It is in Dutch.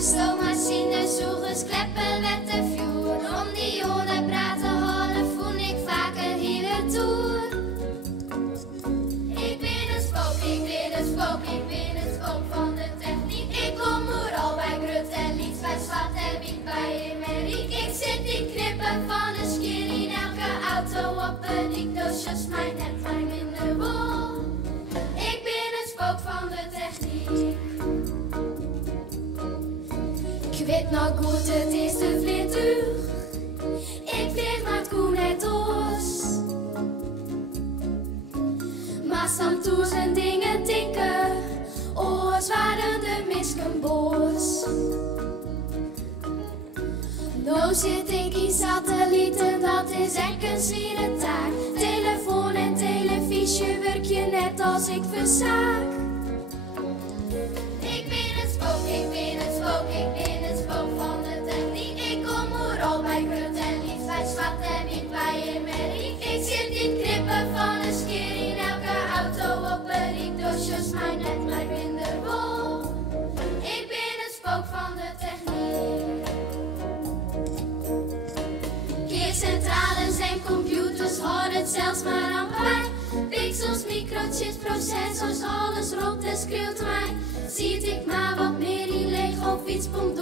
stoommachine, zoekers, kleppen met de vloer. Om die jongen praten halen, voel ik vaker hier het toer. Ik ben een spook, ik ben een spook, ik ben een spook van de techniek. Ik kom overal bij Grut en Liets, bij Zwart en Wiek, bij Emeriek. Ik zit in knippen van de skier in elke auto op een dikdoosjes, mijn net, mijn minder wol. Ik ben een spook van de techniek. Ik weet nog goed, het is de vleertuig. Ik vlieg met Koen en Toos. Maar soms en dingen tinken. Oors waren de misken boos. Nou zit ik in satellieten, dat is echt een zware taak. Telefoon en televisie werk je net als ik verzaak. Ik ben een spook, ik ben een spook, ik ben een spook van de techniek. Ik kom overal bij Grut en Liets, bij Zwart en Wiek, bij Emeriek. Ik zit in knippen van een skier in elke auto op een riekdoosjes, mijn net, mijn minder wol. Ik ben een spook van de techniek. Keercentrales en computers horen het zelfs maar aan bij. Pixels, microchips, processors, alles rolt en schreeuwt mij. Ziet ik maar wat meer in Lego fiets, pompt